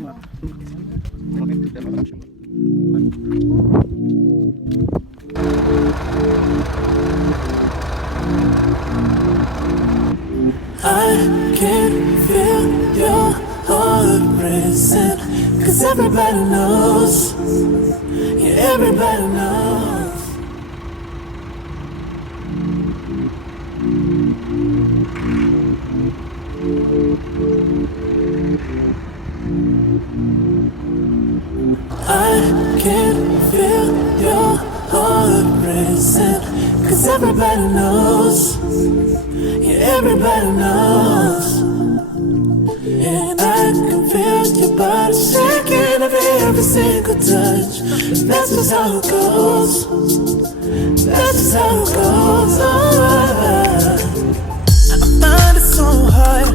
I can feel your heart racing, 'cause everybody knows, yeah, everybody knows. I can feel your heart racing, 'cause everybody knows, yeah, everybody knows. And I can feel your body shaking of every single touch. That's just how it goes. That's just how it goes. Oh, I find it so hard